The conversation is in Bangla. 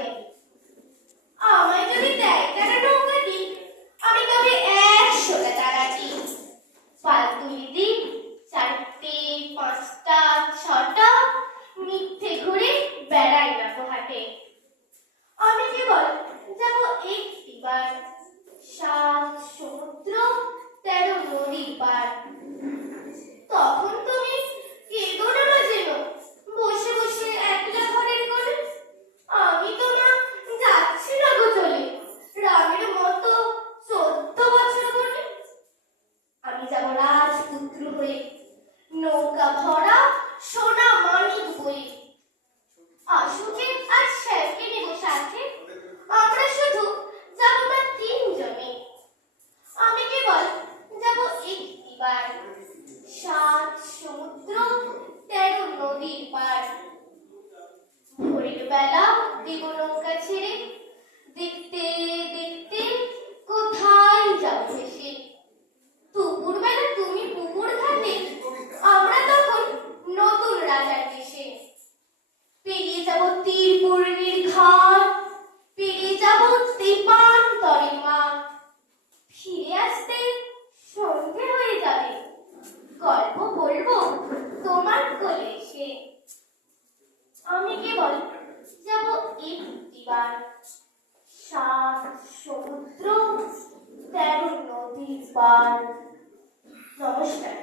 মাঝে। আমায় যদি দেয় তারা নৌকাটি, আমি তবে 100টা তারাটি। পাল তুলি দিই 4টে 5টা 6টা, মিথ্যে ঘুরে বেড়াই না হাটে। আমি কেবল যাব একটিবার, 7 সমুদ্র 13 নদীর পার। তখন তুমি কেঁদো না যেন বসে বসে একলা ঘরের কোণে। আমি তো না যাচ্ছি না গো চলে, রামের মতো 14 বছর বনে। আমি যাব রাজপুত্র হয়ে, নৌকা ভরা সোনা মানিক বয়ে। আসুকে আর শ্যামকে নেব সাথে, আমরা শুধু যাব না 3 জনে। আমি কেবল যাব একটিবার, 7 সমুদ্র 13 নদীর পার। ভোরের বেলা দেব নৌকা ছেড়ে, দেখতে দেখতে কোথায় যাব ভেসে। দুপুর বেলা তুমি পুকুর ঘাটে, আমরা তখন নতুন রাজার দেশে। পেরিয়ে যাব তীরপূর্ণির ঘাট, পেরিয়ে যাব তেপান্তরের মাঠ। ফিরে আসতে সন্ধে হয়ে যাবে, গল্প বলবো তোমার কোলে এসে। আমি কেবল যাব একটিবার, 7 সমুদ্র 13 নদীর পার। নমস্কার।